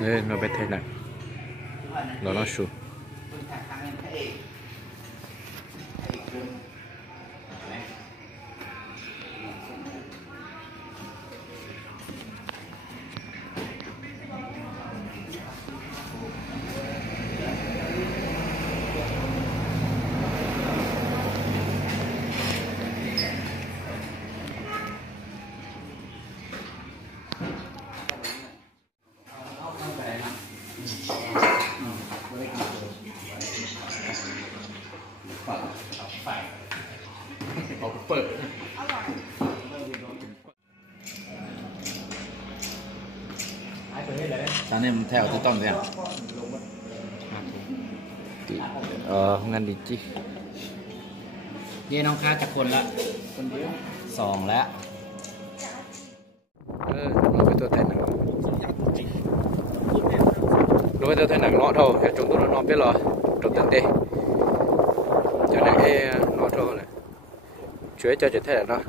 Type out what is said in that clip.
nên nó bị thế này nó sụpเปิดตอนนี้มันแถวที่ต้องเนี่ยงานดีจีเย่น้องค้าจากคนละสองแล้วเราไปตัวแทนหนังเราไปตัวแทนหนังเนาะเท่าแค่จงตัวน้องไปหรอจงตั้งเตะจากนั้นเนาะเท่าเลยช่วยเจ้าจะแทนเนาะ